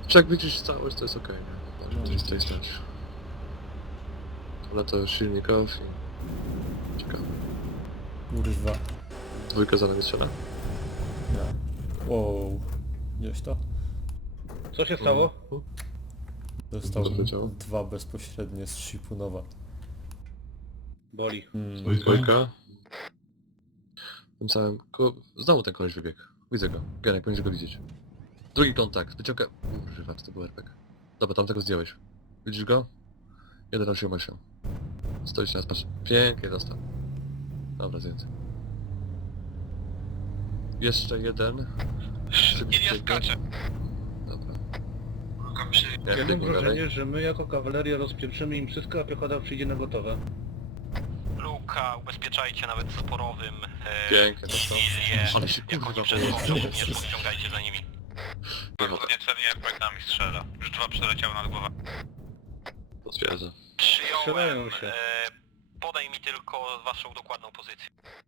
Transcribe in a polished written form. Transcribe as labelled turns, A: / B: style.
A: Czy jak widzisz całość, to jest okej.
B: No.
A: To jest tej stać. Ale to już silników i... Czekamy.
B: Kurwa.
A: Dwójka za nami strzela.
B: Ja. Wow. Widziałeś to?
C: Co się stało?
B: Dostał
A: Co leciało?
B: 2 bezpośrednie z Shipunowa.
C: Boli.
A: Dwójka. Tym samym... Znowu ten koleś wybiegł. Widzę go. Gierek, powinieneś go widzieć. Drugi kontakt. Wyciąga... Używa, to był RPG. Dobra, tamtego zdjąłeś. Widzisz go? 1,88. Stoi się nas, patrz. Pięknie dostał. Dobra, zdjęty. Jeszcze jeden.
D: Ilia skacze.
A: Dobra.
C: Ja mam
A: biegnie
C: wrażenie,
A: dalej.
C: że my jako kawaleria rozpieprzymy im wszystko, a piechota przyjdzie na gotowe.
D: Luka, ubezpieczajcie nawet zaporowym.
A: Pięknie dostał.
D: Wizję.
A: Ale się
D: Jak
A: kurwa
D: oni przeskoczą, również podciągajcie za nimi.
A: Piechota.
D: Niecelnie RPG-ami strzela. Już 2 przeleciały nad głowę.
A: Potwierdzam.
C: Strzelają
D: Przyjąłem.
C: się.
D: Podaj mi tylko waszą dokładną pozycję.